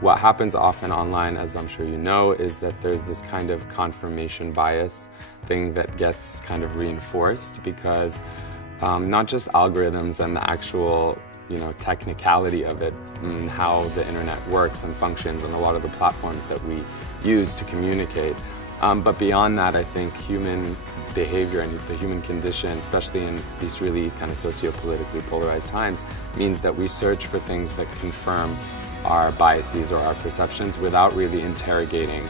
What happens often online, as I'm sure you know, is that there's this kind of confirmation bias thing that gets kind of reinforced because not just algorithms and the actual technicality of it and how the internet works and functions and a lot of the platforms that we use to communicate. But beyond that, I think human behavior and the human condition, especially in these really kind of socio-politically polarized times, means that we search for things that confirm our biases or our perceptions without really interrogating,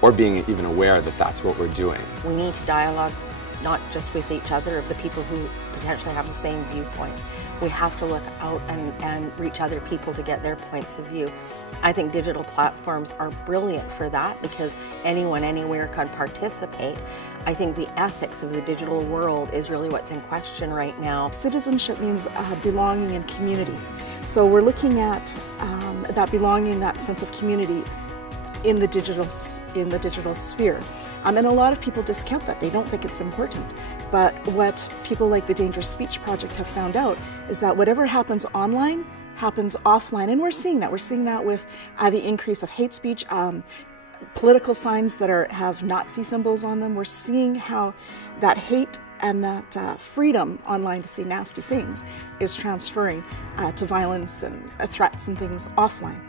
or being even aware that that's what we're doing. We need to dialogue not just with each other, of the people who potentially have the same viewpoints. We have to look out and reach other people to get their points of view. I think digital platforms are brilliant for that because anyone, anywhere can participate. I think the ethics of the digital world is really what's in question right now. Citizenship means belonging and community. So we're looking at that belonging, that sense of community in the digital sphere. And a lot of people discount that. They don't think it's important. But what people like the Dangerous Speech Project have found out is that whatever happens online happens offline. And we're seeing that. We're seeing that with the increase of hate speech, political signs that have Nazi symbols on them. We're seeing how that hate and that freedom online to say nasty things is transferring to violence and threats and things offline.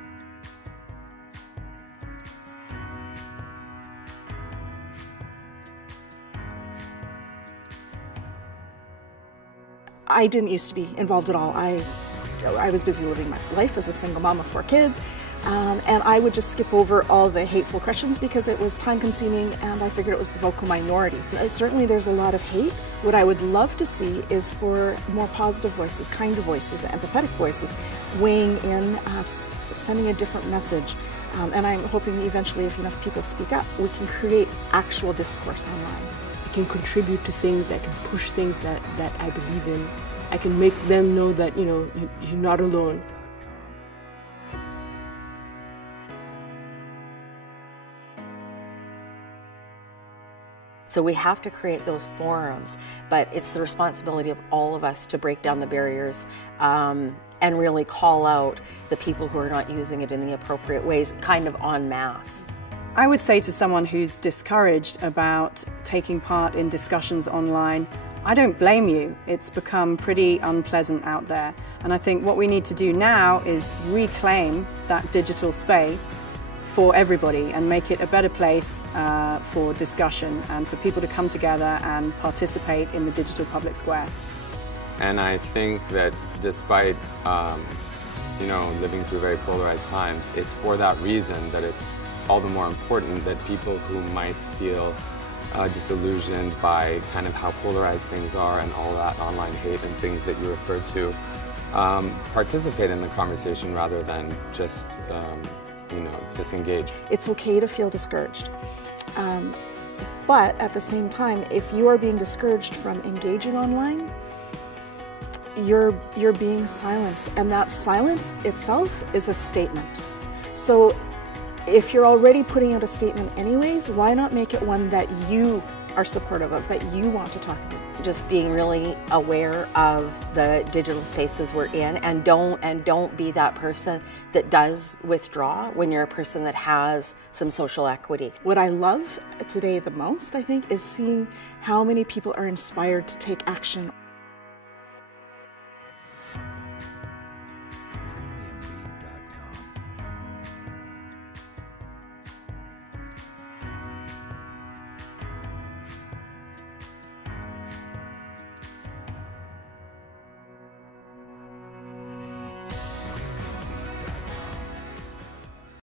I didn't used to be involved at all. I was busy living my life as a single mom of 4 kids, and I would just skip over all the hateful questions because it was time consuming and I figured it was the vocal minority. Certainly there's a lot of hate. What I would love to see is for more positive voices, kinder voices, empathetic voices weighing in, sending a different message. And I'm hoping eventually if enough people speak up, we can create actual discourse online. I can contribute to things, I can push things that I believe in. I can make them know that, you're not alone. So we have to create those forums, but it's the responsibility of all of us to break down the barriers and really call out the people who are not using it in the appropriate ways, kind of en masse. I would say to someone who's discouraged about taking part in discussions online, I don't blame you. It's become pretty unpleasant out there. And I think what we need to do now is reclaim that digital space for everybody and make it a better place for discussion and for people to come together and participate in the digital public square. And I think that despite living through very polarized times, it's for that reason that it's all the more important that people who might feel disillusioned by kind of how polarized things are and all that online hate and things that you referred to participate in the conversation rather than just disengage. It's okay to feel discouraged, but at the same time, if you are being discouraged from engaging online, you're being silenced, and that silence itself is a statement. So if you're already putting out a statement anyways, why not make it one that you are supportive of, that you want to talk about? Just being really aware of the digital spaces we're in, and don't be that person that does withdraw when you're a person that has some social equity. What I love today the most, I think, is seeing how many people are inspired to take action.